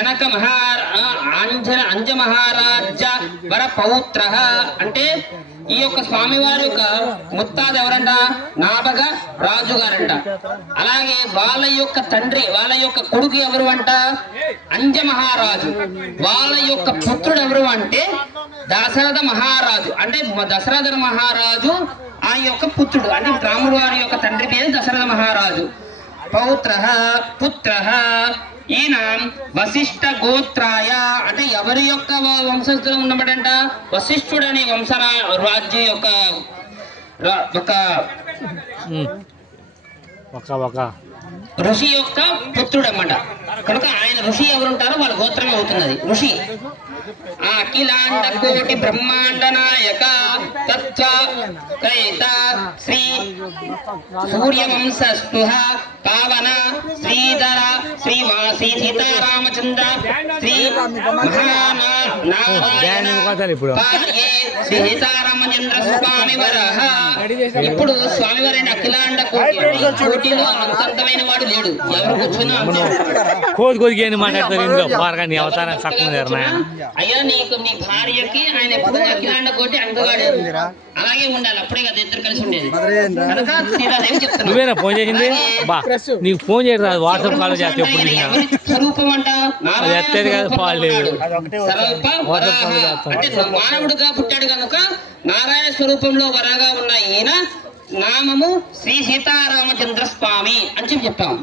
జనక మహా అంజన అంజ మహారాజ వర పౌత్ర అంటే ఈ యొక్క స్వామివారి యొక్క ముత్తాద ఎవరంట? నాభగ రాజు గారంట అలాగే వాళ్ళ యొక్క తండ్రి వాళ్ళ యొక్క కొడుకు ఎవరు అంట? అంజ మహారాజు వాళ్ళ యొక్క పుత్రుడు ఎవరు అంటే దశరథ మహారాజు. అంటే దశరథ మహారాజు ఆ యొక్క పుత్రుడు. అంటే రాముడు వారి యొక్క తండ్రి పేరు దశరథ మహారాజు. పౌత్ర పుత్ర. ఈయన వశిష్ఠ గోత్రాయ అంటే ఎవరి యొక్క వంశస్థులు ఉన్నబడంట వశిష్ఠుడు అనే వంశ రాజ్యం యొక్క ఒక ఋషి యొక్క పుత్రుడు అన్నమాట కనుక ఆయన ఋషి ఎవరు ఉంటారో వాళ్ళ గోత్రమే అవుతున్నది. ఋషి. ఆ అఖిలాండ కోటి బ్రహ్మాండ నాయక తత్వ కైత శ్రీ సూర్యవంశస్తుహ పావన ఇప్పుడు. సీతారామచంద్ర స్వామి ఇప్పుడు అఖిలాండ కోటిలో వాడు లేడు. ఎవరు కూర్చున్నా మాట్లాడతారు అవతారం అయ్యా నీకు నీ భార్యకి ఆయన అఖిలాండ కోటి అంగవాడు. అలాగే ఉండాలి. అప్పుడే కదా ఇద్దరు కలిసి ఉండేది. నువ్వేనా ఫోన్ చేసింది? బా నీకు ఫోన్ చేయడం రాదు వాట్సాప్ కాల్ చేస్తే ఎప్పుడు ఎత్తేది కాదు, పాలు. అంటే మానవుడుగా పుట్టాడు కనుక నారాయణ స్వరూపంలో వరగా ఉన్న ఈయన నామము శ్రీ సీతారామచంద్ర స్వామి అని చెప్పి చెప్తాం.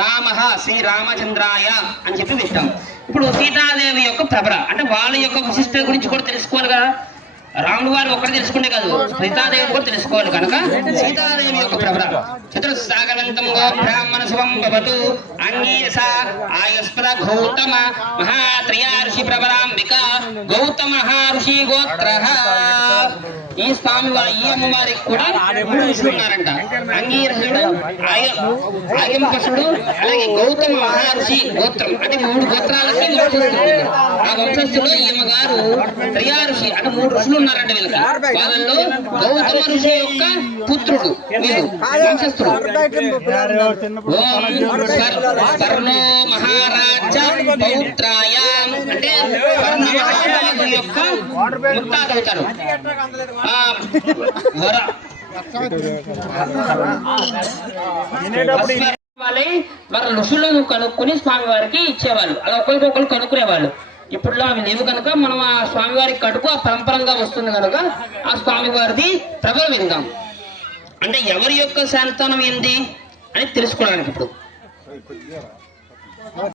రామ శ్రీ రామచంద్రాయ అని చెప్పి చెప్తాం. ఇప్పుడు సీతాదేవి యొక్క ప్రభర అంటే వాళ్ళ యొక్క విశిష్టత గురించి కూడా తెలుసుకోవాలి కదా. రాముడు వారు ఒక్కటి తెలుసుకుంటే కాదు సీతాదేవి కూడా తెలుసుకోవాలి కనుక. సీతాదేవి యొక్క ప్రభర చతుర్సాగరంతంగా బ్రాహ్మణ శుభం భవతు. అంగీరస ఆయస్పద గౌతమ మహాత్రయా ఋషి ప్రభరాంబిక గౌతమ మహర్షి గోత్ర. ఈ స్వామి వారి ఈ అమ్మవారికి కూడా మూడు ఋషులు ఉన్నారంట. అంగీరసుడు ఆయంపసుడు అలాగే గౌతమ మహర్షి గోత్రం. అంటే మూడు గోత్రాలకి ఆ వంశస్థులో ఈమె గారు త్రియా ఋషి అంటే మూడు ఋషులు ఉన్నారంట వీళ్ళకి. వాళ్ళలో గౌతమ ఋషి యొక్క పుత్రుడు వీళ్ళు వంశస్థుడు. సర్వో మహారాజ పౌత్రాయ అంటే యొక్క వర వాళ్ళే వాళ్ళ ఋషులను కనుక్కొని స్వామివారికి ఇచ్చేవాళ్ళు. అలా ఒకరికొకరు కనుక్కునేవాళ్ళు. ఇప్పుడులో అవి లేవు కనుక మనం ఆ స్వామివారికి కట్టుకు కడుపు ఆ పరంపరంగా వస్తుంది కనుక ఆ స్వామివారిది ప్రభలు విందాం. అంటే ఎవరి యొక్క సంతానం ఏంది అని తెలుసుకోవడానికి ఇప్పుడు.